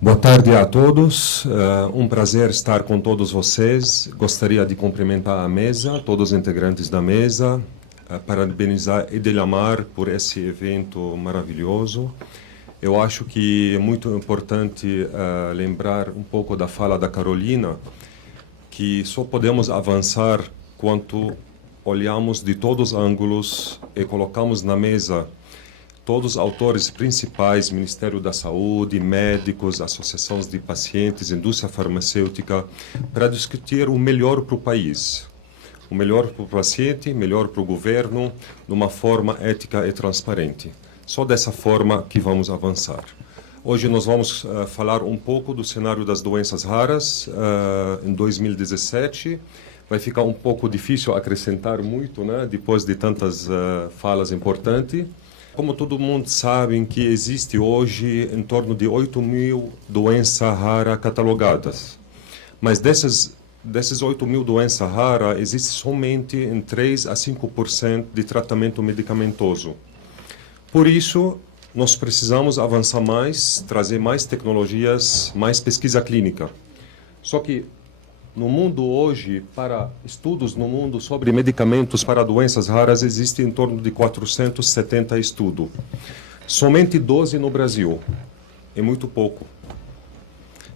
Boa tarde a todos, um prazer estar com todos vocês. Gostaria de cumprimentar a mesa, todos os integrantes da mesa, parabenizar Edelamar por esse evento maravilhoso. Eu acho que é muito importante lembrar um pouco da fala da Carolina, que só podemos avançar quando olhamos de todos os ângulos e colocamos na mesa todos os autores principais, Ministério da Saúde, médicos, associações de pacientes, indústria farmacêutica, para discutir o melhor para o país. O melhor para o paciente, melhor para o governo, de uma forma ética e transparente. Só dessa forma que vamos avançar. Hoje nós vamos falar um pouco do cenário das doenças raras em 2017. Vai ficar um pouco difícil acrescentar muito, né, depois de tantas falas importantes. Como todo mundo sabe, que existe hoje em torno de 8.000 doenças raras catalogadas. Mas desses 8.000 doenças raras, existe somente em 3 a 5% de tratamento medicamentoso. Por isso, nós precisamos avançar mais, trazer mais tecnologias, mais pesquisa clínica. Só que no mundo hoje, para estudos no mundo sobre medicamentos para doenças raras, existe em torno de 470 estudos. Somente 12 no Brasil. É muito pouco.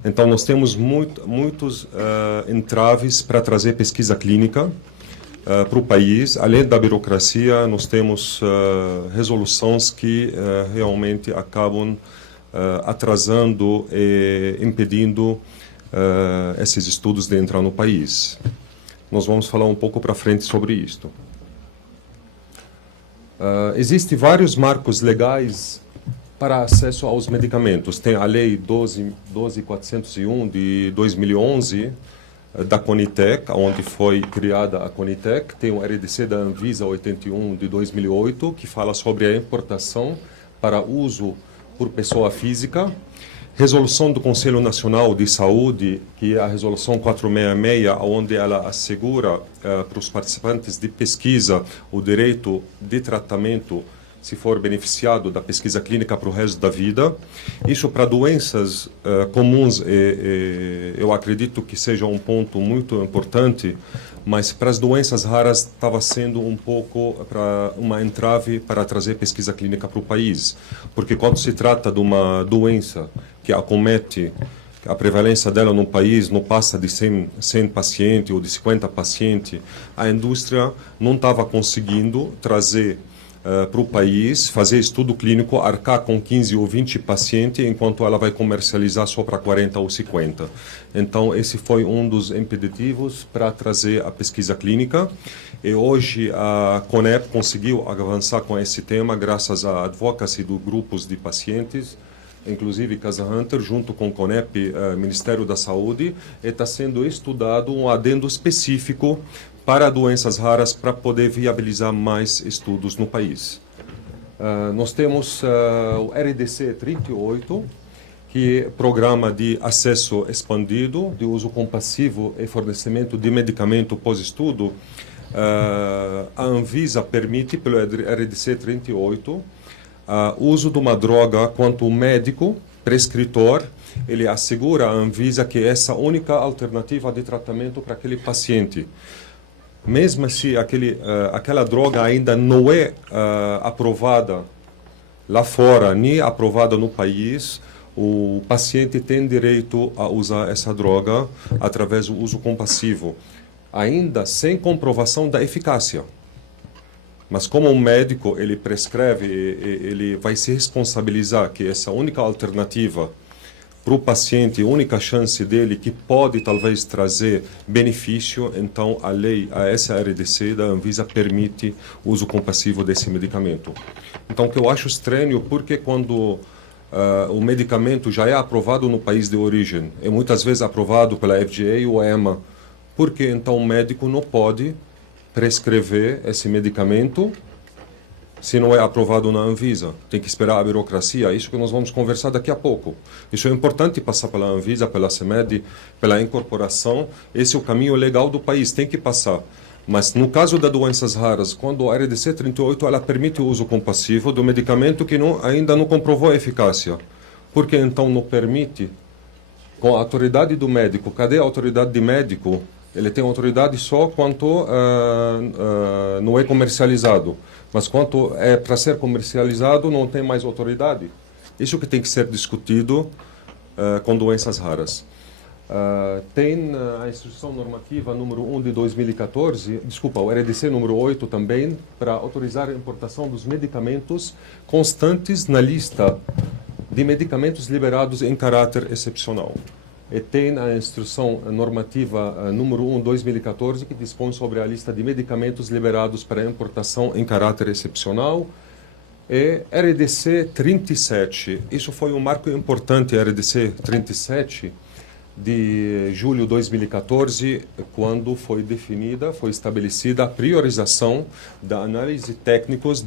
Então, nós temos muitos entraves para trazer pesquisa clínica para o país. Além da burocracia, nós temos resoluções que realmente acabam atrasando e impedindo esses estudos de entrar no país. Nós vamos falar um pouco para frente sobre isto. Existem vários marcos legais para acesso aos medicamentos. Tem a Lei 12.401 de 2011, da Conitec, onde foi criada a Conitec. Tem o RDC da Anvisa 81 de 2008, que fala sobre a importação para uso por pessoa física. Resolução do Conselho Nacional de Saúde, que é a Resolução 466, onde ela assegura para os participantes de pesquisa o direito de tratamento, se for beneficiado da pesquisa clínica para o resto da vida. Isso para doenças comuns, eu acredito que seja um ponto muito importante, mas para as doenças raras estava sendo um pouco para uma entrave para trazer pesquisa clínica para o país. Porque quando se trata de uma doença que acomete, a prevalência dela no país não passa de 100 pacientes ou de 50 pacientes, a indústria não estava conseguindo trazer para o país, fazer estudo clínico, arcar com 15 ou 20 pacientes, enquanto ela vai comercializar só para 40 ou 50. Então, esse foi um dos impeditivos para trazer a pesquisa clínica. E hoje a CONEP conseguiu avançar com esse tema graças à advocacy dos grupos de pacientes, inclusive Casa Hunter, junto com o CONEP, Ministério da Saúde, e está sendo estudado um adendo específico para doenças raras, para poder viabilizar mais estudos no país. Nós temos o RDC 38, que é Programa de Acesso Expandido, de uso compassivo e fornecimento de medicamento pós-estudo. A Anvisa permite, pelo RDC 38, o uso de uma droga quanto o médico, prescritor, ele assegura à Anvisa que essa é a única alternativa de tratamento para aquele paciente. Mesmo se aquela droga ainda não é aprovada lá fora, nem aprovada no país, o paciente tem direito a usar essa droga através do uso compassivo, ainda sem comprovação da eficácia. Mas como um médico, ele prescreve, ele vai se responsabilizar que essa única alternativa para o paciente, a única chance dele que pode talvez trazer benefício, então a lei, a SRDC da Anvisa permite o uso compassivo desse medicamento. Então, o que eu acho estranho, porque quando o medicamento já é aprovado no país de origem, e muitas vezes aprovado pela FDA ou EMA, por que então o médico não pode prescrever esse medicamento se não é aprovado na Anvisa? Tem que esperar a burocracia. Isso que nós vamos conversar daqui a pouco. Isso é importante passar pela Anvisa, pela CEMED, pela incorporação. Esse é o caminho legal do país, tem que passar. Mas no caso das doenças raras, quando a RDC 38 ela permite o uso compassivo do medicamento que ainda não comprovou a eficácia, por que então não permite com a autoridade do médico. Cadê a autoridade de médico? Ele tem autoridade só quanto não é comercializado. Mas quanto é para ser comercializado, não tem mais autoridade. Isso que tem que ser discutido com doenças raras. Tem a instrução normativa número 1 de 2014, desculpa, o RDC número 8 também, para autorizar a importação dos medicamentos constantes na lista de medicamentos liberados em caráter excepcional. E tem a instrução normativa número 1 de 2014, que dispõe sobre a lista de medicamentos liberados para importação em caráter excepcional. E RDC 37, isso foi um marco importante, RDC 37, de julho de 2014, quando foi definida, foi estabelecida a priorização da análise técnicos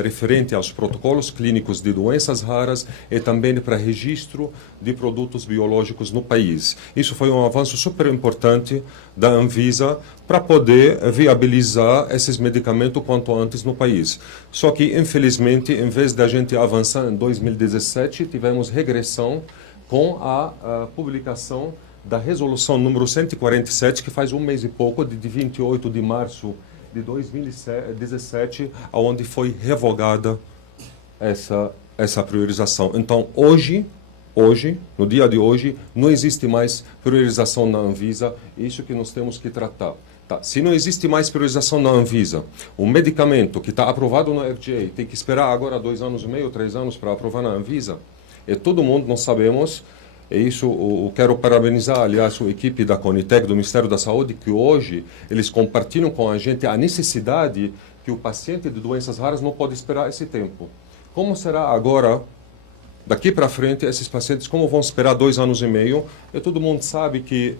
referente aos protocolos clínicos de doenças raras e também para registro de produtos biológicos no país. Isso foi um avanço super importante da Anvisa para poder viabilizar esses medicamentos quanto antes no país. Só que, infelizmente, em vez da gente avançar em 2017, tivemos regressão com a publicação da resolução número 147, que faz um mês e pouco, de 28 de março de 2017, onde foi revogada essa priorização. Então, hoje, no dia de hoje, não existe mais priorização na Anvisa, isso que nós temos que tratar. Tá. Se não existe mais priorização na Anvisa, o medicamento que está aprovado na FDA tem que esperar agora 2 anos e meio, 3 anos para aprovar na Anvisa. E todo mundo, nós sabemos, e isso eu quero parabenizar, aliás, a equipe da Conitec, do Ministério da Saúde, que hoje eles compartilham com a gente a necessidade que o paciente de doenças raras não pode esperar esse tempo. Como será agora, daqui para frente, esses pacientes, como vão esperar 2 anos e meio? E todo mundo sabe que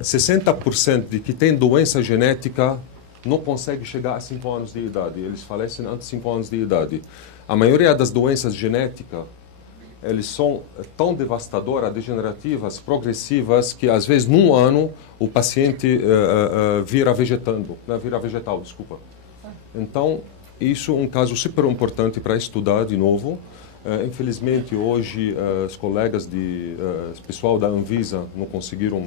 60% de que tem doença genética não consegue chegar a 5 anos de idade. Eles falecem antes de 5 anos de idade. A maioria das doenças genéticas, eles são tão devastadoras, degenerativas, progressivas, que às vezes num ano o paciente vira vegetal, desculpa. Então, isso é um caso super importante para estudar de novo. Infelizmente, hoje, os colegas pessoal da Anvisa não conseguiram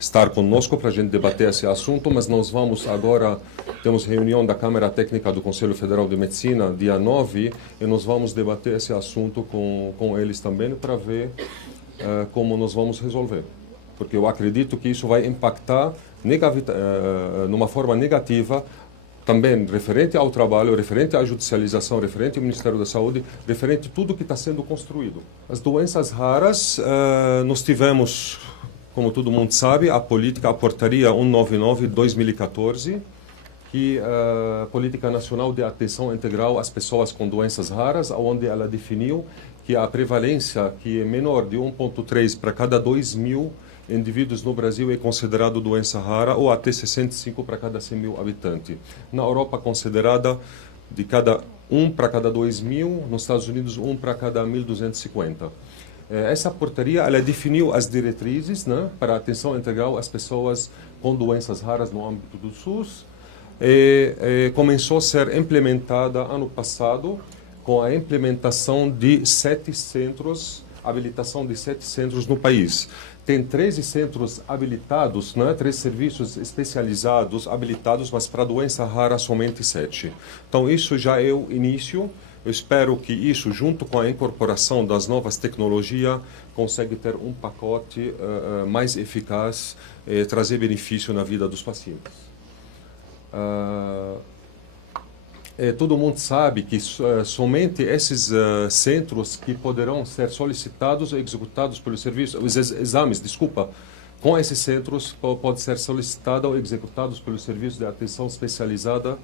estar conosco para a gente debater esse assunto, mas nós vamos agora, temos reunião da Câmara Técnica do Conselho Federal de Medicina, dia 9, e nós vamos debater esse assunto com eles também para ver como nós vamos resolver. Porque eu acredito que isso vai impactar numa forma negativa, também referente ao trabalho, referente à judicialização, referente ao Ministério da Saúde, referente a tudo que está sendo construído. As doenças raras, nós tivemos, como todo mundo sabe, a portaria 199 de 2014, que a Política Nacional de Atenção Integral às Pessoas com Doenças Raras, onde ela definiu que a prevalência que é menor de 1,3 para cada 2.000 indivíduos no Brasil é considerado doença rara, ou até 65 para cada 100.000 habitantes. Na Europa, considerada de cada 1 para cada 2.000, nos Estados Unidos, 1 para cada 1.250. Essa portaria ela definiu as diretrizes, né, para a atenção integral às pessoas com doenças raras no âmbito do SUS, e começou a ser implementada ano passado com a implementação de 7 centros, habilitação de 7 centros no país. Tem 13 centros habilitados, né, 3 serviços especializados habilitados, mas para doença rara somente 7. Então isso já é o início. Eu espero que isso, junto com a incorporação das novas tecnologias, consiga ter um pacote mais eficaz e trazer benefício na vida dos pacientes. Todo mundo sabe que somente esses centros que poderão ser solicitados ou executados pelo serviço, os exames, desculpa, com esses centros podem ser solicitados ou executados pelo serviço de atenção especializada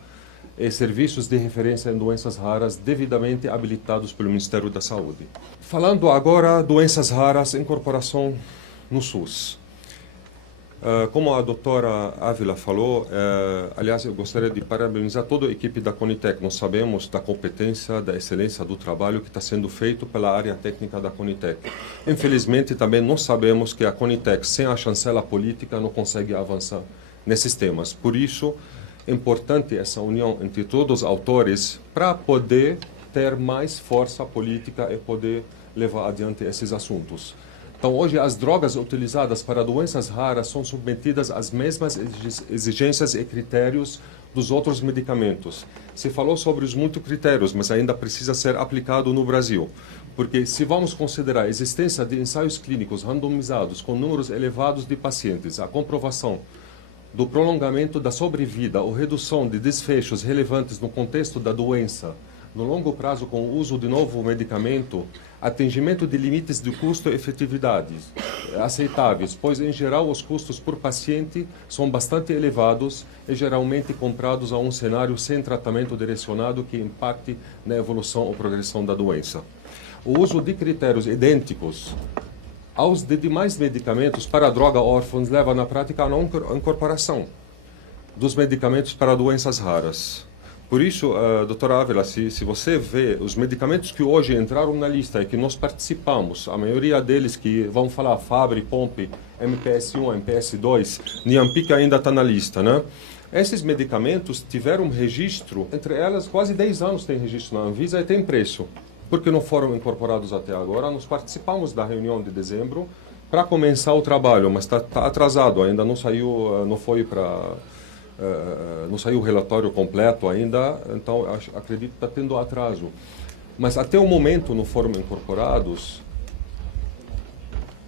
e serviços de referência em doenças raras devidamente habilitados pelo Ministério da Saúde. Falando agora doenças raras, incorporação no SUS. Como a doutora Ávila falou, aliás, eu gostaria de parabenizar toda a equipe da Conitec. Nós sabemos da competência, da excelência do trabalho que está sendo feito pela área técnica da Conitec. Infelizmente, também nós sabemos que a Conitec, sem a chancela política, não consegue avançar nesses temas. Por isso, é importante essa união entre todos os autores para poder ter mais força política e poder levar adiante esses assuntos. Então, hoje, as drogas utilizadas para doenças raras são submetidas às mesmas exigências e critérios dos outros medicamentos. Se falou sobre os muitos critérios, mas ainda precisa ser aplicado no Brasil. Porque se vamos considerar a existência de ensaios clínicos randomizados com números elevados de pacientes, a comprovação do prolongamento da sobrevida ou redução de desfechos relevantes no contexto da doença, no longo prazo com o uso de novo medicamento, atingimento de limites de custo e efetividade aceitáveis, pois em geral os custos por paciente são bastante elevados e geralmente comprados a um cenário sem tratamento direcionado que impacte na evolução ou progressão da doença. O uso de critérios idênticos aos de demais medicamentos para droga órfãos leva na prática a não incorporação dos medicamentos para doenças raras. Por isso, doutora Ávila, se você vê os medicamentos que hoje entraram na lista e que nós participamos, a maioria deles que vão falar Fabry, Pompe, MPS-1, MPS-2, Niampic ainda está na lista, né? Esses medicamentos tiveram registro, entre elas quase 10 anos tem registro na Anvisa e tem preço. Porque não foram incorporados até agora. Nós participamos da reunião de dezembro para começar o trabalho, mas está atrasado, ainda não saiu, não saiu o relatório completo ainda, então acredito que está tendo atraso. Mas até o momento não foram incorporados.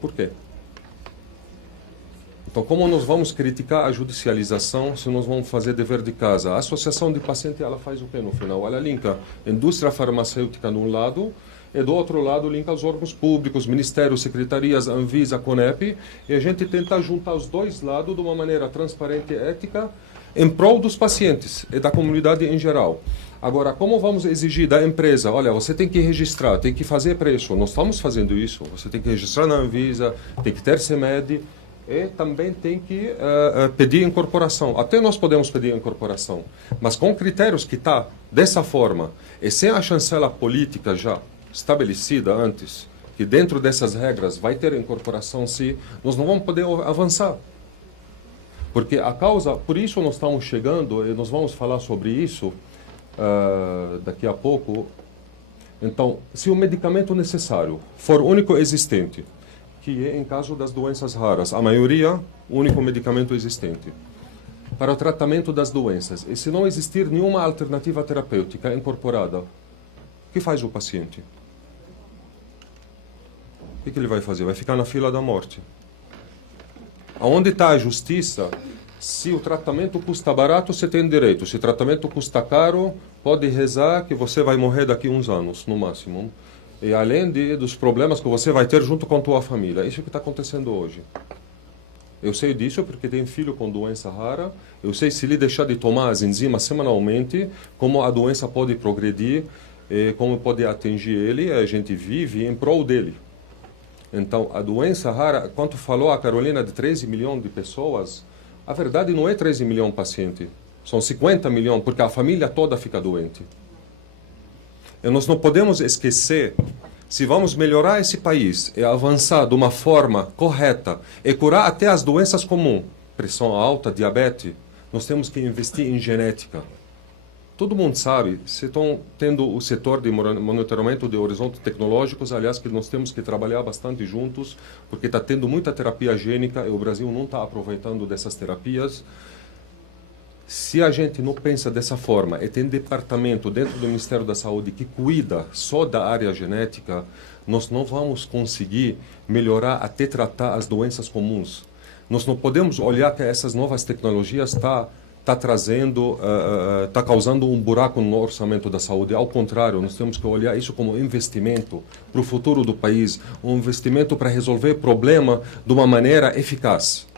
Por quê? Então, como nós vamos criticar a judicialização se nós vamos fazer dever de casa? A associação de paciente, ela faz o quê no final? Ela linka indústria farmacêutica de um lado e do outro lado linka os órgãos públicos, ministérios, secretarias, Anvisa, Conep, e a gente tenta juntar os dois lados de uma maneira transparente e ética em prol dos pacientes e da comunidade em geral. Agora, como vamos exigir da empresa? Olha, você tem que registrar, tem que fazer preço. Nós estamos fazendo isso. Você tem que registrar na Anvisa, tem que ter CMED, e também tem que pedir incorporação. Até nós podemos pedir incorporação, mas com critérios que está dessa forma, e sem a chancela política já estabelecida antes, que dentro dessas regras vai ter incorporação, se nós não vamos poder avançar. Porque a causa, por isso nós estamos chegando, e nós vamos falar sobre isso daqui a pouco. Então, se o medicamento necessário for único existente, que é em caso das doenças raras, a maioria, o único medicamento existente, para o tratamento das doenças, e se não existir nenhuma alternativa terapêutica incorporada, o que faz o paciente? O que ele vai fazer? Vai ficar na fila da morte. Aonde está a justiça? Se o tratamento custa barato, você tem direito. Se o tratamento custa caro, pode rezar que você vai morrer daqui a uns anos, no máximo. E além dos problemas que você vai ter junto com a tua família. Isso que está acontecendo hoje. Eu sei disso porque tenho filho com doença rara. Eu sei se ele deixar de tomar as enzimas semanalmente, como a doença pode progredir, como pode atingir ele. A gente vive em prol dele. Então, a doença rara, quanto falou a Carolina de 13 milhões de pessoas, a verdade não é 13 milhões de pacientes. São 50 milhões, porque a família toda fica doente. E nós não podemos esquecer, se vamos melhorar esse país e avançar de uma forma correta e curar até as doenças comuns, pressão alta, diabetes, nós temos que investir em genética. Todo mundo sabe, se estão tendo o setor de monitoramento de horizontes tecnológicos, aliás, que nós temos que trabalhar bastante juntos, porque está tendo muita terapia gênica e o Brasil não está aproveitando dessas terapias. Se a gente não pensa dessa forma e tem departamento dentro do Ministério da Saúde que cuida só da área genética, nós não vamos conseguir melhorar até tratar as doenças comuns. Nós não podemos olhar que essas novas tecnologias está causando um buraco no orçamento da saúde. Ao contrário, nós temos que olhar isso como investimento para o futuro do país, um investimento para resolver problema de uma maneira eficaz.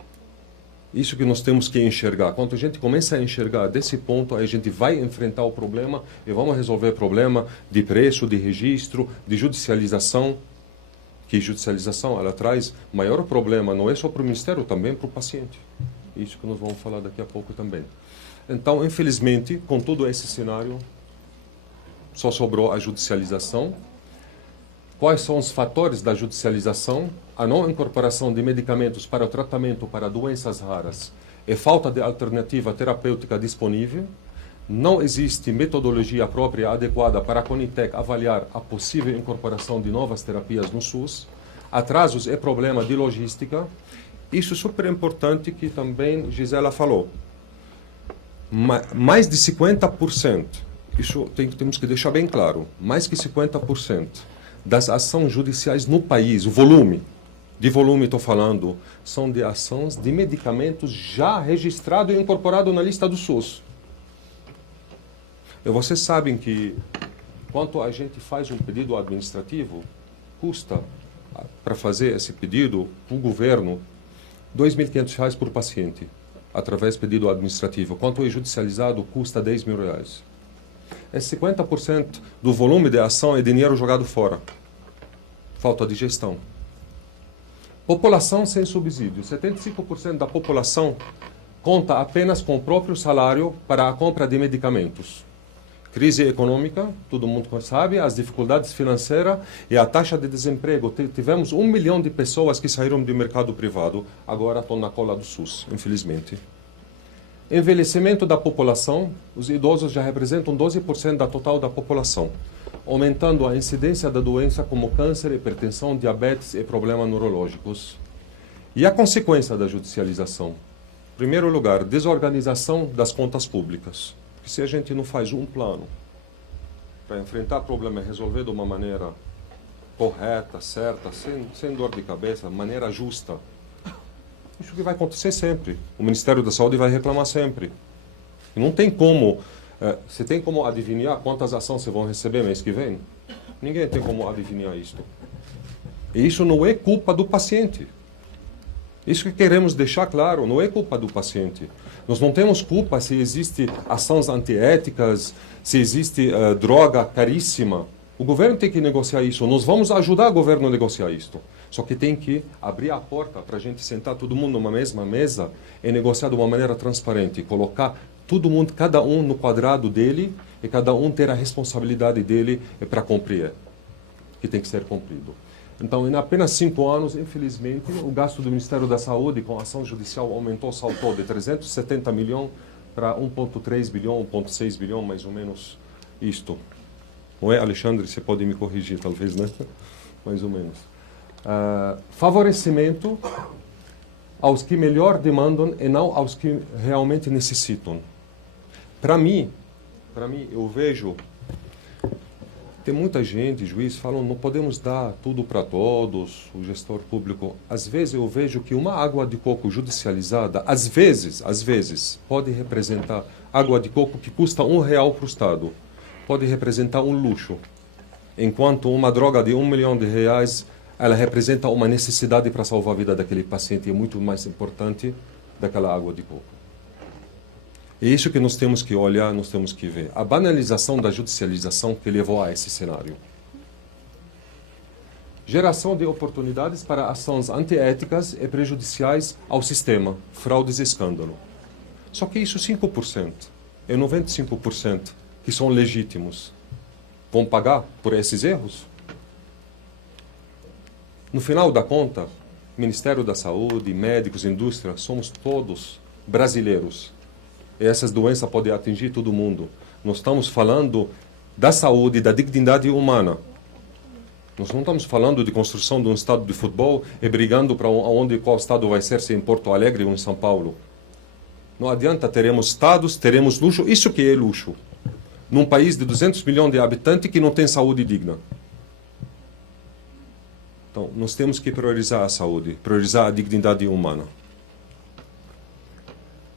Isso que nós temos que enxergar. Quando a gente começa a enxergar desse ponto, aí a gente vai enfrentar o problema e vamos resolver o problema de preço, de registro, de judicialização. Que judicialização, ela traz maior problema, não é só para o Ministério, também para o paciente. Isso que nós vamos falar daqui a pouco também. Então, infelizmente, com todo esse cenário, só sobrou a judicialização. Quais são os fatores da judicialização? A não incorporação de medicamentos para o tratamento para doenças raras e falta de alternativa terapêutica disponível. Não existe metodologia própria adequada para a Conitec avaliar a possível incorporação de novas terapias no SUS. Atrasos é problema de logística. Isso é super importante que também Gisela falou. Mais de 50%, isso temos que deixar bem claro, mais que 50% das ações judiciais no país, o volume, de volume estou falando, são de ações de medicamentos já registrados e incorporados na lista do SUS. E vocês sabem que quando a gente faz um pedido administrativo, custa para fazer esse pedido para o governo R$ 2.500 por paciente, através do pedido administrativo. Quanto é judicializado, custa R$ 10.000. Esse 50% do volume de ação é dinheiro jogado fora. Falta de gestão. População sem subsídio. 75% da população conta apenas com o próprio salário para a compra de medicamentos. Crise econômica, todo mundo sabe, as dificuldades financeiras e a taxa de desemprego. Tivemos 1 milhão de pessoas que saíram do mercado privado, agora estão na cola do SUS, infelizmente. Envelhecimento da população, os idosos já representam 12% da total da população, aumentando a incidência da doença como câncer, hipertensão, diabetes e problemas neurológicos. E a consequência da judicialização? Em primeiro lugar, desorganização das contas públicas. Porque se a gente não faz um plano para enfrentar problema e resolver de uma maneira correta, certa, sem dor de cabeça, maneira justa, isso que vai acontecer sempre. O Ministério da Saúde vai reclamar sempre. E não tem como. Você tem como adivinhar quantas ações você vão receber mês que vem? Ninguém tem como adivinhar isso. E isso não é culpa do paciente. Isso que queremos deixar claro, não é culpa do paciente. Nós não temos culpa se existem ações antiéticas, se existe droga caríssima. O governo tem que negociar isso. Nós vamos ajudar o governo a negociar isso. Só que tem que abrir a porta para a gente sentar todo mundo numa mesma mesa e negociar de uma maneira transparente. Colocar todo mundo, cada um no quadrado dele e cada um ter a responsabilidade dele para cumprir, que tem que ser cumprido. Então, em apenas 5 anos, infelizmente, o gasto do Ministério da Saúde com ação judicial aumentou, saltou de 370 milhões para 1,3 bilhão, 1,6 bilhão, mais ou menos isto. Não é, Alexandre? Você pode me corrigir, talvez, né? Mais ou menos. Favorecimento aos que melhor demandam e não aos que realmente necessitam. Para mim, eu vejo... Tem muita gente, juiz, falam não podemos dar tudo para todos, o gestor público. Às vezes eu vejo que uma água de coco judicializada, às vezes, pode representar água de coco que custa R$1 para o Estado. Pode representar um luxo. Enquanto uma droga de R$1 milhão, ela representa uma necessidade para salvar a vida daquele paciente. É muito mais importante daquela água de coco. É isso que nós temos que olhar, nós temos que ver. A banalização da judicialização que levou a esse cenário. Geração de oportunidades para ações antiéticas e prejudiciais ao sistema, fraudes e escândalo. Só que isso 5% e 95% que são legítimos vão pagar por esses erros? No final da conta, Ministério da Saúde, médicos, indústria, somos todos brasileiros. E essas doenças podem atingir todo mundo. Nós estamos falando da saúde, da dignidade humana. Nós não estamos falando de construção de um estado de futebol e brigando para qual estado vai ser, se em Porto Alegre ou em São Paulo. Não adianta, teremos estados, teremos luxo. Isso que é luxo. Num país de 200 milhões de habitantes que não tem saúde digna. Então, nós temos que priorizar a saúde, priorizar a dignidade humana.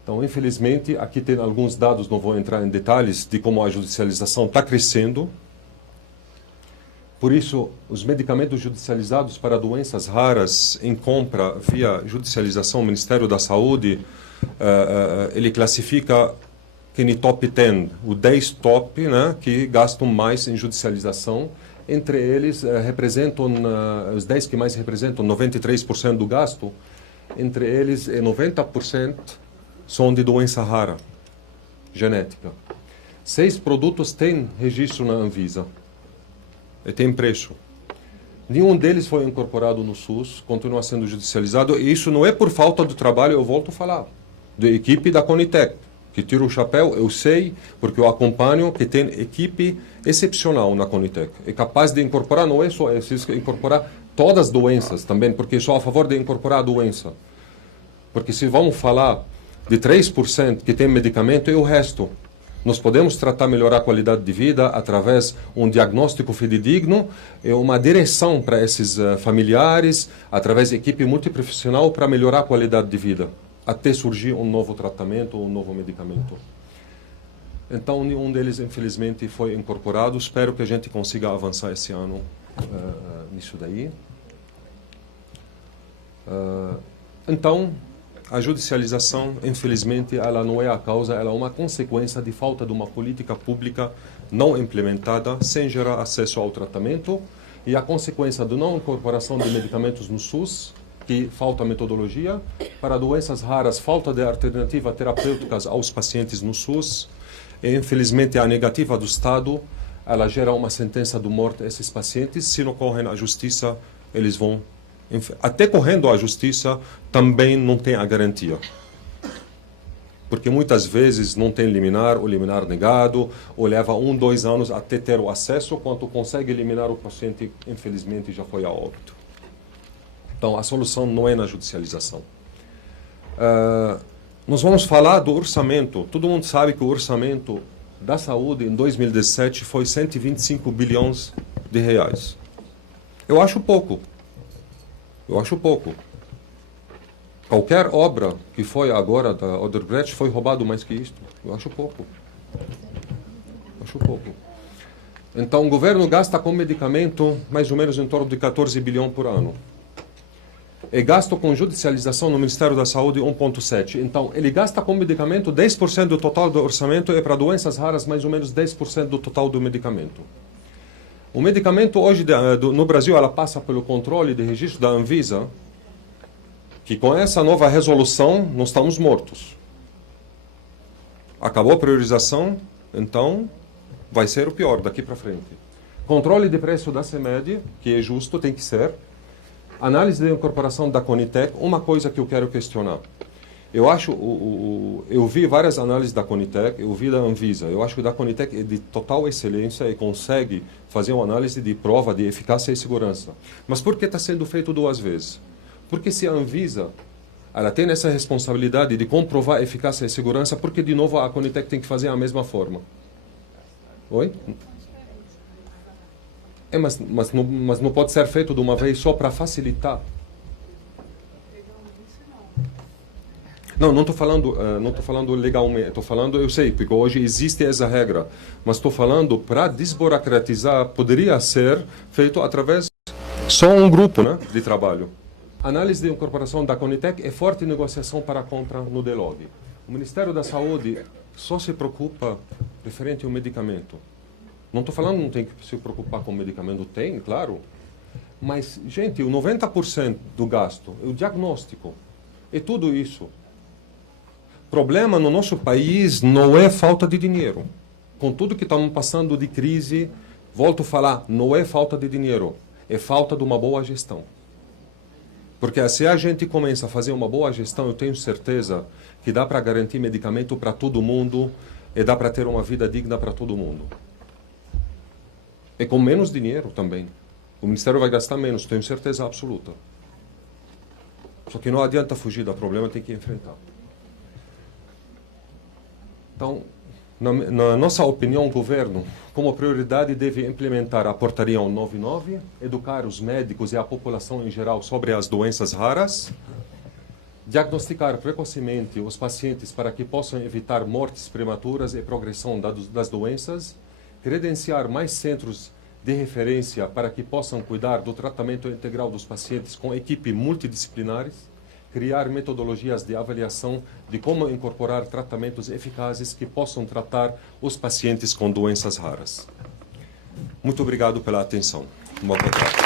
Então, infelizmente, aqui tem alguns dados, não vou entrar em detalhes, de como a judicialização está crescendo. Por isso, os medicamentos judicializados para doenças raras em compra via judicialização, o Ministério da Saúde, ele classifica que no top 10, o 10 top, né, que gastam mais em judicialização. Entre eles, os 10 que mais representam 93% do gasto, entre eles, 90% são de doença rara, genética. 6 produtos têm registro na Anvisa e tem preço. Nenhum deles foi incorporado no SUS, continua sendo judicializado, e isso não é por falta de trabalho, eu volto a falar, da equipe da Conitec, que tira o chapéu, eu sei, porque eu acompanho, que tem equipe excepcional na Conitec. É capaz de incorporar, não é só incorporar todas as doenças também, porque sou a favor de incorporar a doença. Porque se vamos falar de 3% que tem medicamento e o resto, nós podemos tratar, melhorar a qualidade de vida através de um diagnóstico fidedigno e uma direção para esses familiares, através de equipe multiprofissional para melhorar a qualidade de vida, até surgir um novo tratamento ou um novo medicamento. Então, nenhum deles, infelizmente, foi incorporado. Espero que a gente consiga avançar esse ano nisso daí. Então, a judicialização, infelizmente, ela não é a causa, ela é uma consequência de falta de uma política pública não implementada, sem gerar acesso ao tratamento, e a consequência da não incorporação de medicamentos no SUS, que falta metodologia, para doenças raras, falta de alternativas terapêuticas aos pacientes no SUS, e, infelizmente, a negativa do Estado, ela gera uma sentença de morte a esses pacientes. Se não correm à justiça, eles vão... Até correndo à justiça, também não tem a garantia. Porque muitas vezes não tem liminar, o liminar negado, ou leva 1, 2 anos até ter o acesso, quando consegue eliminar o paciente, infelizmente, já foi a óbito. Então, a solução não é na judicialização. Nós vamos falar do orçamento. Todo mundo sabe que o orçamento da saúde em 2017 foi 125 bilhões de reais. Eu acho pouco. Eu acho pouco. Qualquer obra que foi agora da Odebrecht foi roubado mais que isto. Eu acho pouco. Eu acho pouco. Então, o governo gasta com medicamento mais ou menos em torno de 14 bilhões por ano. E gasto com judicialização no Ministério da Saúde 1,7. Então, ele gasta com medicamento 10% do total do orçamento e para doenças raras mais ou menos 10% do total do medicamento. O medicamento hoje no Brasil ela passa pelo controle de registro da Anvisa, que com essa nova resolução nós estamos mortos. Acabou a priorização, então vai ser o pior daqui para frente. Controle de preço da CEMED, que é justo, tem que ser. Análise de incorporação da Conitec, uma coisa que eu quero questionar. Eu vi várias análises da Conitec, eu vi da Anvisa. Eu acho que da Conitec é de total excelência e consegue fazer uma análise de prova de eficácia e segurança. Mas por que está sendo feito 2 vezes? Porque se a Anvisa ela tem essa responsabilidade de comprovar eficácia e segurança, porque de novo a Conitec tem que fazer a mesma forma? Oi? Mas não pode ser feito de uma vez só para facilitar. Não estou falando legalmente, estou falando, eu sei, porque hoje existe essa regra, mas estou falando para desburocratizar, poderia ser feito através só um grupo, né, de trabalho. Análise de incorporação da Conitec é forte negociação para a compra no DELOG. O Ministério da Saúde só se preocupa referente ao medicamento. Não estou falando que não tem que se preocupar com o medicamento, tem, claro. Mas, gente, o 90% do gasto é o diagnóstico. É tudo isso. O problema no nosso país não é falta de dinheiro. Com tudo que estamos passando de crise, volto a falar, não é falta de dinheiro. É falta de uma boa gestão. Porque se a gente começa a fazer uma boa gestão, eu tenho certeza que dá para garantir medicamento para todo mundo e dá para ter uma vida digna para todo mundo. E com menos dinheiro também. O Ministério vai gastar menos, tenho certeza absoluta. Só que não adianta fugir do problema, tem que enfrentar. Então, na nossa opinião, o governo, como prioridade, deve implementar a Portaria 199, educar os médicos e a população em geral sobre as doenças raras, diagnosticar precocemente os pacientes para que possam evitar mortes prematuras e progressão das doenças, credenciar mais centros de referência para que possam cuidar do tratamento integral dos pacientes com equipe multidisciplinares, criar metodologias de avaliação de como incorporar tratamentos eficazes que possam tratar os pacientes com doenças raras. Muito obrigado pela atenção. Boa tarde.